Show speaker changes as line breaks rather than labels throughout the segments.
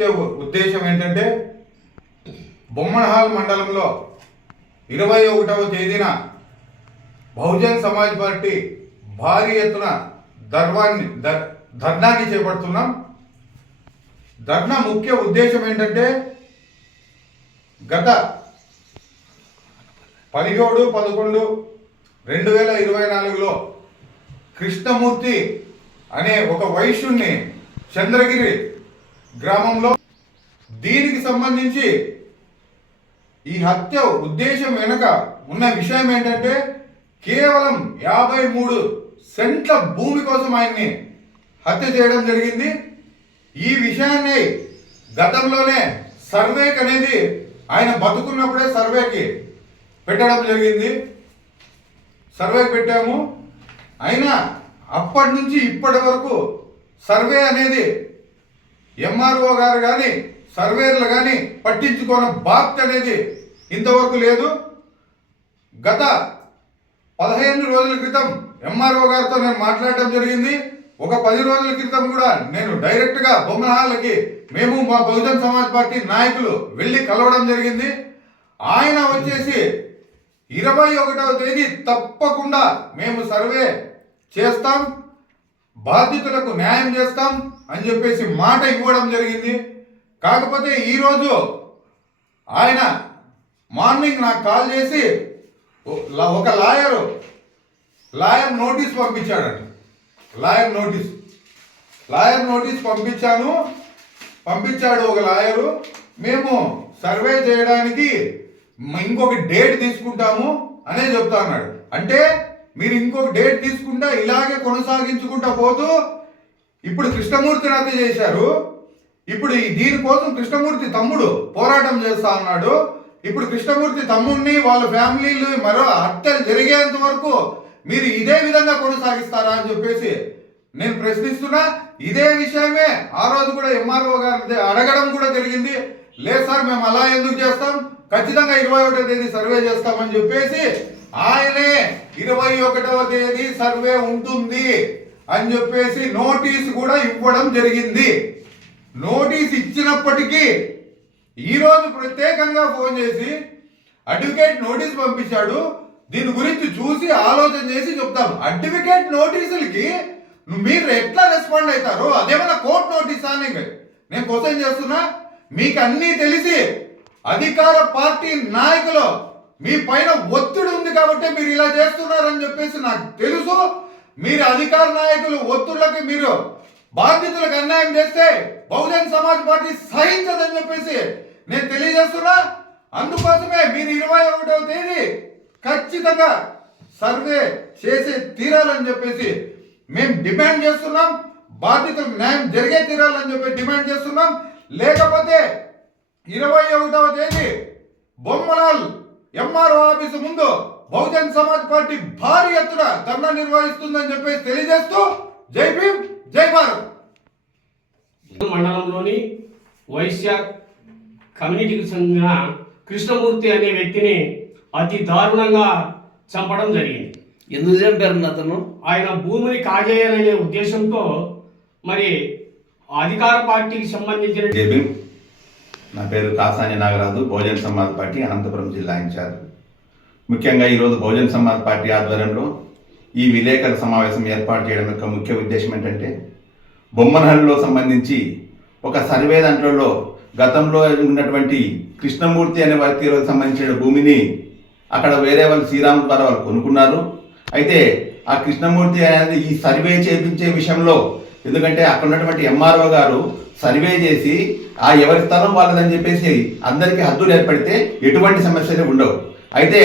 ముఖ్య ఉద్దేశం ఏంటంటే బొమ్మనహాల్ మండలంలో ఇరవై ఒకటవ తేదీన బహుజన్ సమాజ్ పార్టీ భారీ ఎత్తున ధర్వాన్ని ధర్నాన్ని చేపడుతున్నాం ధర్నా ముఖ్య ఉద్దేశం ఏంటంటే గత పదిహేడు పదకొండు రెండు వేల ఇరవై నాలుగులో కృష్ణమూర్తి అనే ఒక వైశ్యుణ్ణి చంద్రగిరి గ్రామంలో దీనికి సంబంధించి ఈ హత్య ఉద్దేశం వెనుక ఉన్న విషయం ఏంటంటే కేవలం యాభై మూడు సెంట్ల భూమి కోసం ఆయన్ని హత్య చేయడం జరిగింది. ఈ విషయాన్ని గతంలోనే సర్వేకి అనేది ఆయన బతుకున్నప్పుడే సర్వేకి పెట్టడం జరిగింది. సర్వేకి పెట్టాము. అయినా అప్పటి నుంచి ఇప్పటి వరకు సర్వే అనేది ఎంఆర్ఓ గారు కానీ సర్వేర్లు కానీ పట్టించుకోని బాధ్యత అనేది ఇంతవరకు లేదు. గత పదహైదు రోజుల క్రితం ఎంఆర్ఓ గారితో నేను మాట్లాడటం జరిగింది. ఒక పది రోజుల క్రితం కూడా నేను డైరెక్ట్గా బొమ్మలహాలకి మేము మా బహుజన్ సమాజ్ పార్టీ నాయకులు వెళ్ళి కలవడం జరిగింది. ఆయన వచ్చేసి ఇరవై ఒకటవ తేదీ తప్పకుండా మేము సర్వే చేస్తాం. బాధితులకు న్యాయం చేస్తాం అని చెప్పేసి మాట ఇవ్వడం జరిగింది. కాకపోతే ఈరోజు ఆయన మార్నింగ్ నాకు కాల్ చేసి ఒక లాయరు లాయర్ నోటీస్ పంపించాడండి లాయర్ నోటీస్. లాయర్ నోటీస్ పంపించాను. పంపించాడు ఒక లాయరు. మేము సర్వే చేయడానికి ఇంకొక డేట్ తీసుకుంటాము అనే చెప్తా అన్నాడు. అంటే మీరు ఇంకొక డేట్ తీసుకుంటా ఇలాగే కొనసాగించుకుంటా పోతూ ఇప్పుడు కృష్ణమూర్తిని హత్య చేశారు. ఇప్పుడు ఈ దీనికోసం కృష్ణమూర్తి తమ్ముడు పోరాటం చేస్తా ఉన్నాడు. ఇప్పుడు కృష్ణమూర్తి తమ్ముడిని వాళ్ళ ఫ్యామిలీలు మరో హత్యలు జరిగేంత వరకు మీరు ఇదే విధంగా కొనసాగిస్తారా అని చెప్పేసి నేను ప్రశ్నిస్తున్నా. ఇదే విషయమే ఆ రోజు కూడా ఎంఆర్ఓ గారి అడగడం కూడా జరిగింది. లేదు సార్ మేము అలా ఎందుకు చేస్తాం? ఖచ్చితంగా ఇరవై ఒకటో తేదీ సర్వే చేస్తామని చెప్పేసి ఆయనే ఇరవై ఒకటవ తేదీ సర్వే ఉంటుంది అని చెప్పేసి నోటీస్ కూడా ఇవ్వడం జరిగింది. నోటీస్ ఇచ్చినప్పటికీ ఈరోజు ప్రత్యేకంగా ఫోన్ చేసి అడ్వకేట్ నోటీస్ పంపించాడు. దీని గురించి చూసి ఆలోచన చేసి చెప్తాం. అడ్వకేట్ నోటీసులకి మీరు ఎట్లా రెస్పాండ్ అవుతారు అదేమన్నా కోర్టు నోటీసా అని నేను క్వశ్చన్ చేస్తున్నా. మీకు అన్నీ తెలిసి అధికార పార్టీ నాయకులు మీ పైన ఒత్తిడి ఉంది కాబట్టి మీరు ఇలా చేస్తున్నారని చెప్పేసి నాకు తెలుసు. మీరు అధికార నాయకులు ఒత్తిళ్ళకి మీరు బాధ్యతలకు అన్యాయం చేస్తే బహుజన్ సమాజ్ పార్టీ సహించదని చెప్పేసి నేను తెలియజేస్తున్నా. అందుకోసమే మీరు ఇరవై ఒకటవ తేదీ ఖచ్చితంగా సర్వే చేసి తీరాలని చెప్పేసి మేము డిమాండ్ చేస్తున్నాం. బాధితులకు న్యాయం జరిగే తీరాలని చెప్పి డిమాండ్ చేస్తున్నాం. లేకపోతే ఇరవై ఒకటవ తేదీ బొమ్మలాల్ ఎంఆర్ఓ ఆఫీసు ముందు బహుజన్ సమాజ్ పార్టీ భారీ ఎత్తున ధర్నా నిర్వహిస్తుందని చెప్పేసి తెలియజేస్తూ జై భీమ్ జై భారత్.
మండలంలోని వైశ్య కమ్యూనిటీకి చెందిన కృష్ణమూర్తి అనే వ్యక్తిని అతి దారుణంగా చంపడం జరిగింది.
ఎందుకు చంపారు అతను?
ఆయన భూమిని కాజేయాలనే ఉద్దేశంతో మరి అధికార పార్టీకి సంబంధించిన
నా పేరు కాసాని నాగరాజు బహుజన్ సమాజ్ పార్టీ అనంతపురం జిల్లా ఇన్ఛార్జ్. ముఖ్యంగా ఈరోజు బహుజన్ సమాజ్ పార్టీ ఆధ్వర్యంలో ఈ విలేకరుల సమావేశం ఏర్పాటు చేయడం యొక్క ముఖ్య ఉద్దేశం ఏంటంటే బొమ్మనహల్లిలో సంబంధించి ఒక సర్వే దాంట్లో గతంలో ఉన్నటువంటి కృష్ణమూర్తి అనే వ్యక్తికి సంబంధించిన భూమిని అక్కడ వేరే వాళ్ళు శ్రీరామ్ ద్వారా వాళ్ళు కొనుక్కున్నారు. అయితే ఆ కృష్ణమూర్తి అనేది ఈ సర్వే చేపించే విషయంలో ఎందుకంటే అక్కడ ఉన్నటువంటి ఎంఆర్ఓ గారు సర్వే చేసి ఆ ఎవరి స్థలం వాళ్ళదని చెప్పేసి అందరికీ హద్దులు ఏర్పడితే ఎటువంటి సమస్యలు ఉండవు. అయితే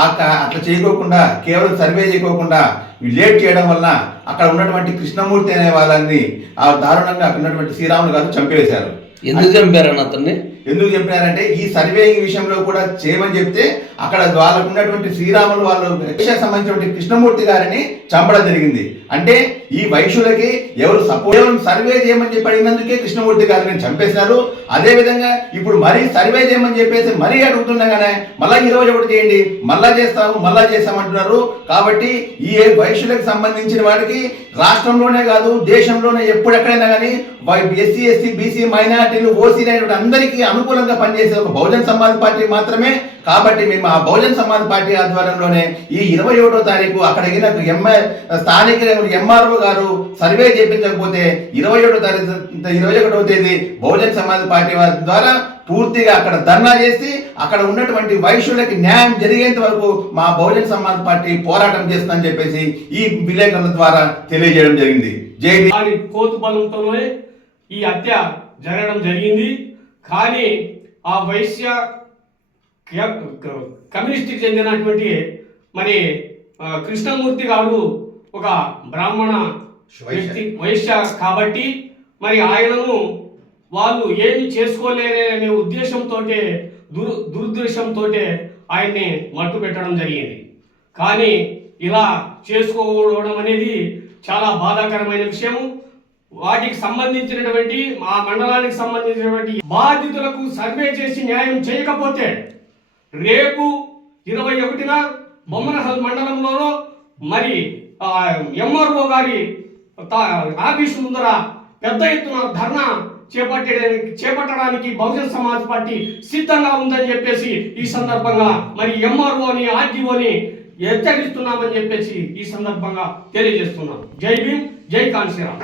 ఆ అట్లా చేయకోకుండా కేవలం సర్వే చేయకోకుండా లేట్ చేయడం వలన అక్కడ ఉన్నటువంటి కృష్ణమూర్తి అనే వాళ్ళని ఆ దారుణంగా అక్కడ ఉన్నటువంటి శ్రీరాములు గారు చంపేశారు
ఎందుకు చంపారన్న అతన్ని?
ఎందుకు చెప్పినారంటే ఈ సర్వేయింగ్ విషయంలో కూడా చేయమని చెప్తే అక్కడ వాళ్ళకు ఉన్నటువంటి శ్రీరాములు వాళ్ళు సంబంధించినటువంటి కృష్ణమూర్తి గారిని చంపడం జరిగింది. అంటే ఈ వైశ్యులకి ఎవరు సపోర్ట్ సర్వే చేయమని చెప్పి అడిగినందుకే కృష్ణమూర్తి గారిని చంపేశారు. అదే విధంగా ఇప్పుడు మరీ సర్వే చేయమని చెప్పేసి మరీ అడుగుతుండగానే మళ్ళా రోజు ఒకటి చేయండి మళ్ళా చేస్తాము మళ్ళా చేస్తామంటున్నారు కాబట్టి ఈ వైశ్యులకు సంబంధించిన వాటికి రాష్ట్రంలోనే కాదు దేశంలోనే ఎప్పుడెక్కడైనా కానీ ఎస్సీ ఎస్టీ బీసీ మైనార్టీలు ఓసీ అందరికీ అనుకూలంగా పనిచేసే ఒక బహుజన్ సమాజ్ పార్టీ మాత్రమే. కాబట్టి మేము ఆ బహుజన్ సమాజ్ పార్టీ ఆధ్వర్యంలోనే ఈ ఇరవై ఒకటో తారీఖు అక్కడికి నాకు ఎంఏ స్థానిక ఎంఆర్ఓ గారు సర్వే చేయించకపోతే ఇరవై ఒకటో తారీఖు ఇరవై ఒకటో తేదీ బహుజన్ సమాజ్ పార్టీ ద్వారా పూర్తిగా అక్కడ ధర్నా చేసి అక్కడ ఉన్నటువంటి వైశ్యులకి న్యాయం జరిగేంత వరకు మా బహుజన్ సమాజ్ పార్టీ పోరాటం చేస్తుందని చెప్పేసి ఈ విలేకరుల ద్వారా తెలియజేయడం జరిగింది. జై
కోతు బలంతోనే ఈ హత్య జరగడం జరిగింది. కానీ ఆ వైశ్య కమ్యూనిస్ట్కి చెందినటువంటి మరి కృష్ణమూర్తి గారు ఒక బ్రాహ్మణ వ్యక్తి వైశ్య కాబట్టి మరి ఆయనను వాళ్ళు ఏమి చేసుకోలేరే అనే ఉద్దేశంతో దుర్ దురుద్దేశంతో ఆయన్ని మట్టు పెట్టడం జరిగింది. కానీ ఇలా చేసుకోవడం అనేది చాలా బాధాకరమైన విషయము. వాటికి సంబంధించినటువంటి మా మండలానికి సంబంధించినటువంటి బాధితులకు సర్వే చేసి న్యాయం చేయకపోతే రేపు ఇరవై ఒకటిన బొమ్మనహల్ మండలంలోనో మరి ఎంఆర్ఓ గారి తా- ఆఫీసు ముందర పెద్ద ఎత్తున ధర్నా చేపట్టడానికి చేపట్టడానికి బహుజన్ సమాజ్ పార్టీ సిద్ధంగా ఉందని చెప్పేసి ఈ సందర్భంగా మరి ఎంఆర్ఓని ఆర్టీఓని హెచ్చరిస్తున్నామని చెప్పేసి ఈ సందర్భంగా తెలియజేస్తున్నాం. జై భీమ్ జై కాన్సీరామ్.